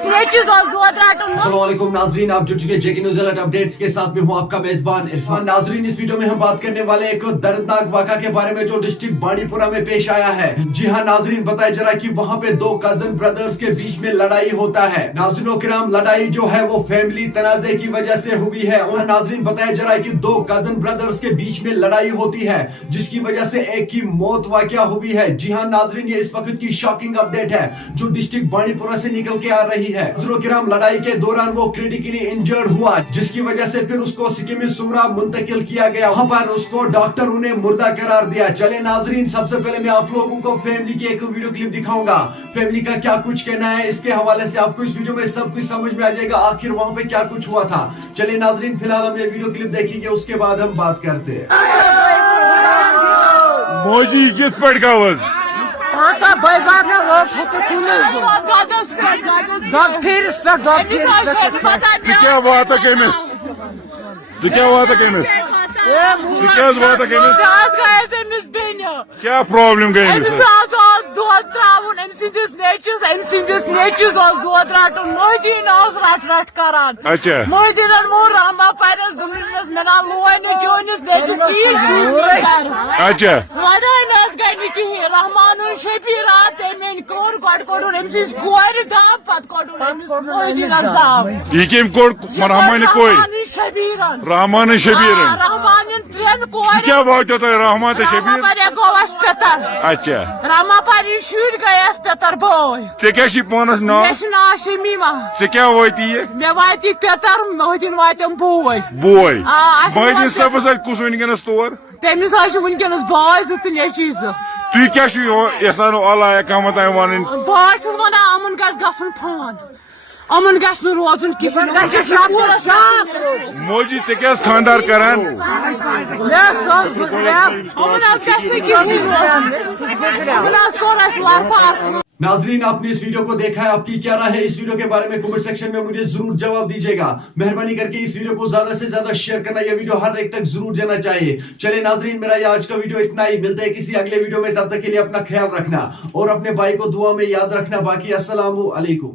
अस्सलामुअलैकुम नाजरीन, आप जुड़ चुके जेके न्यूज़ अलर्ट अपडेट्स के साथ में हूं आपका मेजबान इरफान। नाजरीन, इस वीडियो में हम बात करने वाले एक दर्दनाक वाक़ा के बारे में जो डिस्ट्रिक्ट बांडीपुरा में पेश आया है। जी हां नाजरीन, बताया जा रहा है कि वहां पे दो कजन ब्रदर्स के बीच में लड़ाई होता है। नाज़रीन किराम, लड़ाई जो है वो फैमिली तनाज़े की वजह से हुई है। और नाजरीन बताया जा रहा है कि दो कजन ब्रदर्स के बीच में लड़ाई होती है जिसकी वजह से एक की मौत वाक़या हुई है। जी हां नाजरीन, ये इस वक्त की शॉकिंग अपडेट है जो डिस्ट्रिक्ट बांडीपुरा से निकल के आ रही है। किराम, लड़ाई के दौरान वो क्रिटिकली इंजर्ड हुआ जिसकी वजह से फिर उसको सिकिम सुमरा मुंतकिल किया गया। वहां पर उसको डॉक्टरों ने मुर्दा करार दिया। चले नाजरीन, सबसे पहले मैं आप लोगों को फैमिली की एक वीडियो क्लिप दिखाऊंगा। फैमिली का क्या कुछ कहना है इसके हवाले से आपको इस वीडियो में सब कुछ समझ में आ जाएगा, आखिर वहां पे क्या कुछ हुआ था। चले नाजरीन, फिलहाल हम ये वीडियो क्लिप देखेंगे, उसके बाद हम बात करते हैं। मोजी कित पे गवस क्या बात कमिस क्या प्रॉब्लम गई दौद त्राउन नेचुस दौद रटन मोहदीन रट करान। अच्छा मोहदीन मोह रहमा पारस दुनिस मेना लोन चोनिस नेचुस अच्छा लड़ाई गई कहीं रहमान शबीर आन कोर गड कोडन गोर दाब पत कोडन मोहदीन दाब ये कम कोड रहमान कोई रहमान शबीर त्रेन कोर क्या बात होता है रहमान तो शबीर गोवस पेतर। अच्छा रामा पारी शुर गयस पेतर बोय चे क्या पानस नाम ना शमीमा चे क्या वाती है मे वाती पेतर मोहदीन वातम बोय मोहदीन सबस कुस वनकस तौर तमिस वनकस बाय जो नेचीज तुम क्या यसान अला कमत वन बाय वन अमन गसन फान अमन गस रोजन कहीं मोजी चे क्या खानदार करान नाजरीन, आपने इस वीडियो को देखा है, आपकी क्या राय है इस वीडियो के बारे में कमेंट सेक्शन में मुझे जरूर जवाब दीजिएगा। मेहरबानी करके इस वीडियो को ज्यादा से ज्यादा शेयर करना, यह वीडियो हर एक तक जरूर जाना चाहिए। चलिए नाजरीन, मेरा ये आज का वीडियो इतना ही। मिलते हैं किसी अगले वीडियो में, तब तक के लिए अपना ख्याल रखना और अपने भाई को दुआ में याद रखना। बाकी अस्सलामु अलैकुम।